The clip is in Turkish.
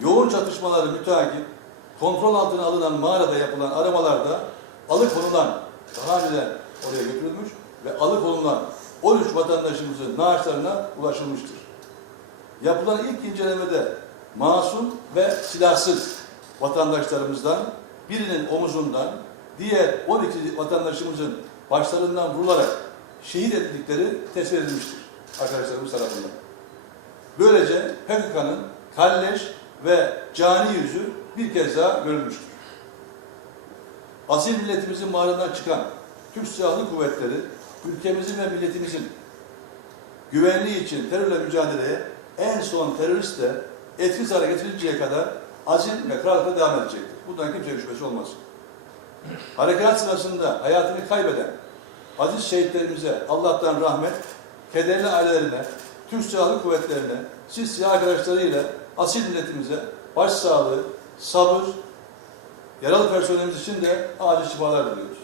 yoğun çatışmaları müteakip, kontrol altına alınan mağarada yapılan aramalarda alıkonulan, daha önceden oraya götürülmüş ve alıkonulan 13 vatandaşımızın naaşlarına ulaşılmıştır. Yapılan ilk incelemede masum ve silahsız vatandaşlarımızdan birinin omuzundan, diğer 12 vatandaşımızın başlarından vurularak şehit edildikleri tespit edilmiştir arkadaşlarımız tarafından. Böylece PKK'nın kalleş ve cani yüzü bir kez daha görülmüştür. Asil milletimizin mağaradan çıkan Türk Silahlı Kuvvetleri, ülkemizin ve milletimizin güvenliği için terörle mücadeleye en son terörist de etkisiz hale getirinceye kadar azim ve kararlılıkla devam edecektir. Bundan kimseye şüphesi olmaz. Harekat sırasında hayatını kaybeden aziz şehitlerimize Allah'tan rahmet, kederli ailelerine, Türk Silahlı Kuvvetlerine, siz silah arkadaşlarıyla asil milletimize başsağlığı, sabır, yaralı personelimiz için de acil şifalar diliyoruz.